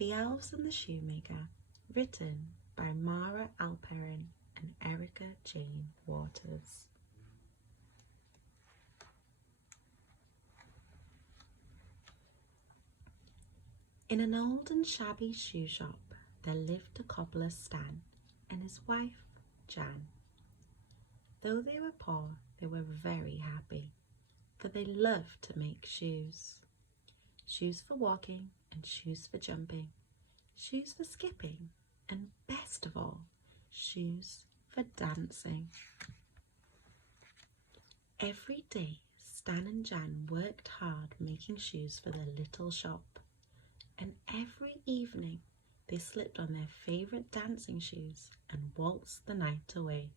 The Elves and the Shoemaker, written by Mara Alperin and Erica Jane Waters. In an old and shabby shoe shop there lived a cobbler Stan and his wife Jan. Though they were poor, they were very happy, for they loved to make shoes. Shoes for walking and shoes for jumping, shoes for skipping, and best of all, shoes for dancing. Every day, Stan and Jan worked hard making shoes for their little shop, and every evening they slipped on their favourite dancing shoes and waltzed the night away.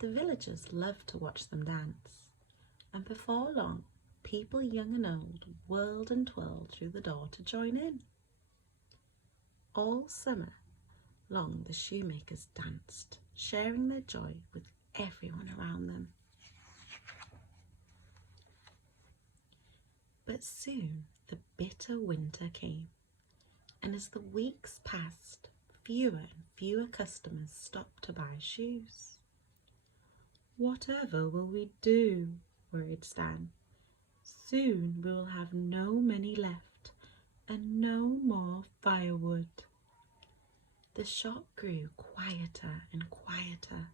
The villagers loved to watch them dance, and before long, people young and old whirled and twirled through the door to join in. All summer long the shoemakers danced, sharing their joy with everyone around them. But soon the bitter winter came, and as the weeks passed, fewer and fewer customers stopped to buy shoes. "Whatever will we do?" worried Stan. "Soon we will have no money left and no more firewood." The shop grew quieter and quieter.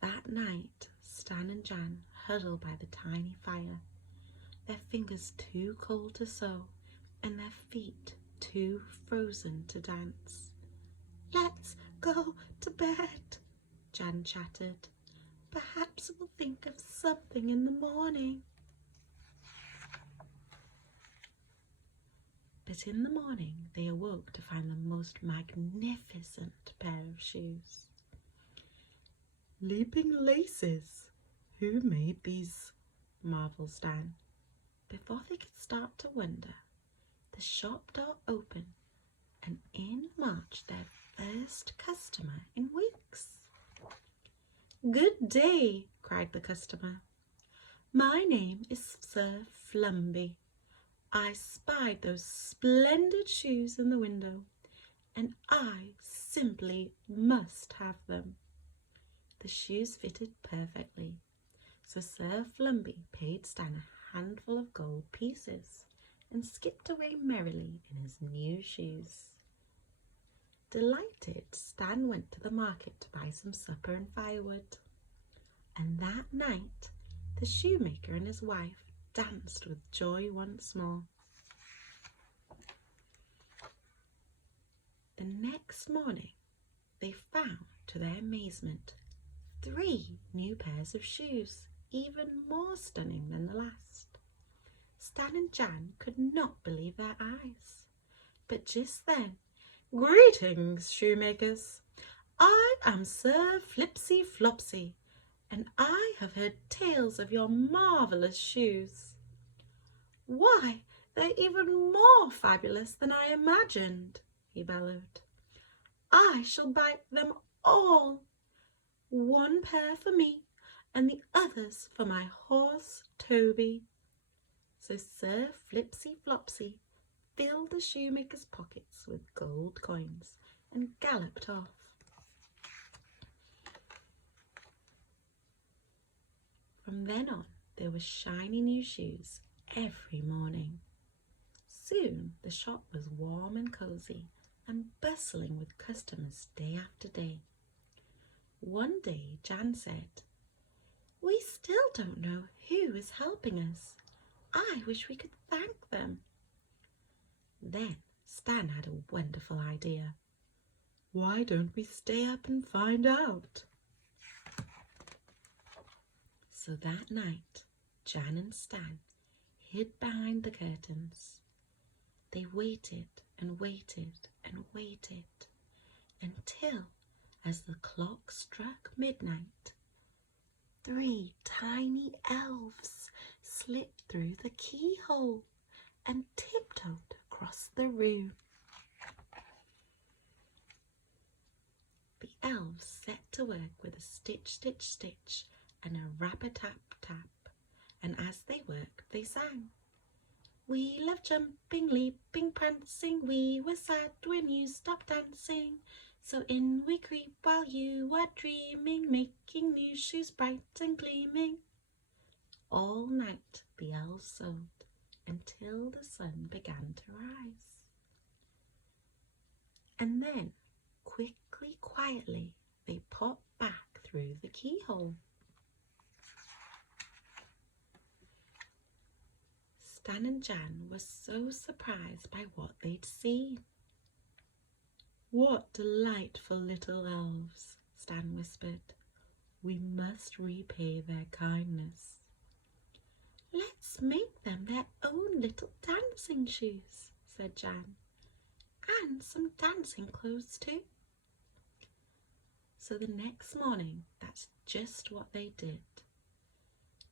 That night, Stan and Jan huddled by the tiny fire, their fingers too cold to sew and their feet too frozen to dance. "Let's go to bed," Jan chattered. "Perhaps we'll think of something in the morning." But in the morning they awoke to find the most magnificent pair of shoes. "Leaping laces! Who made these?" marvelled Stan. Before they could start to wonder, the shop door opened and in marched their first customer in weeks. "Good day," cried the customer. "My name is Sir Flumby. I spied those splendid shoes in the window, and I simply must have them." The shoes fitted perfectly, so Sir Flumby paid Stan a handful of gold pieces and skipped away merrily in his new shoes. Delighted, Stan went to the market to buy some supper and firewood. And that night, the shoemaker and his wife danced with joy once more. The next morning, they found, to their amazement, 3 new pairs of shoes, even more stunning than the last. Stan and Jan could not believe their eyes. But just then, "Greetings, shoemakers! I am Sir Flipsy Flopsy, and I have heard tales of your marvellous shoes." "Why, they're even more fabulous than I imagined," he bellowed. "I shall buy them all. 1 pair for me and the others for my horse Toby." So Sir Flipsy Flopsy filled the shoemaker's pockets with gold coins and galloped off. From then on, there were shiny new shoes every morning. Soon the shop was warm and cosy and bustling with customers day after day. One day Jan said, "We still don't know who is helping us. I wish we could thank them." Then Stan had a wonderful idea. "Why don't we stay up and find out?" So that night, Jan and Stan hid behind the curtains. They waited and waited and waited until, as the clock struck midnight, 3 tiny elves slipped through the keyhole and tiptoed across the room. The elves set to work with a stitch, stitch, stitch and a rap-a-tap-tap, and as they worked they sang, We love jumping, leaping, prancing. We were sad when you stopped dancing. So in we creep while you are dreaming, making new shoes bright and gleaming. All night the elves sewed until the sun began to rise. And then, quickly, quietly, they popped back through the keyhole. Stan and Jan were so surprised by what they'd seen. "What delightful little elves," Stan whispered. "We must repay their kindness." "Let's make them their own little dancing shoes," said Jan. "And some dancing clothes too." So the next morning, that's just what they did.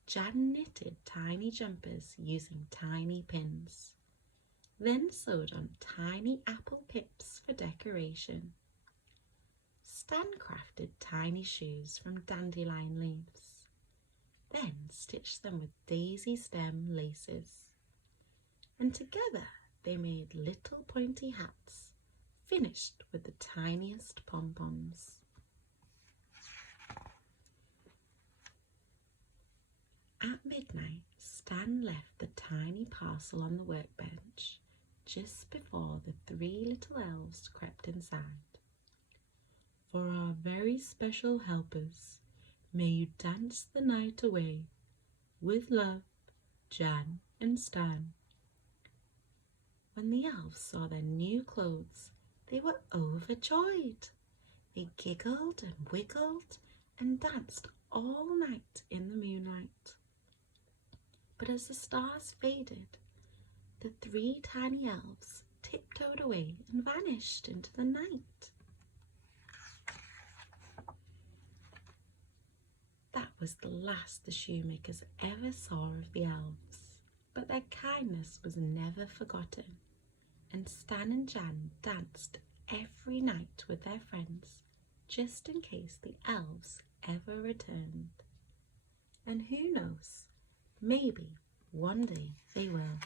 Jan knitted tiny jumpers using tiny pins, then sewed on tiny apple pips for decoration. Stan crafted tiny shoes from dandelion leaves, then stitched them with daisy stem laces. And together they made little pointy hats, finished with the tiniest pom-poms. At midnight, Stan left the tiny parcel on the workbench just before the 3 little elves crept inside. "For our very special helpers, may you dance the night away. With love, Jan and Stan." When the elves saw their new clothes, they were overjoyed. They giggled and wiggled and danced all night in the moonlight. But as the stars faded, the 3 tiny elves tiptoed away and vanished into the night. That was the last the shoemakers ever saw of the elves, but their kindness was never forgotten, and Stan and Jan danced every night with their friends, just in case the elves ever returned. And who knows, maybe one day they will.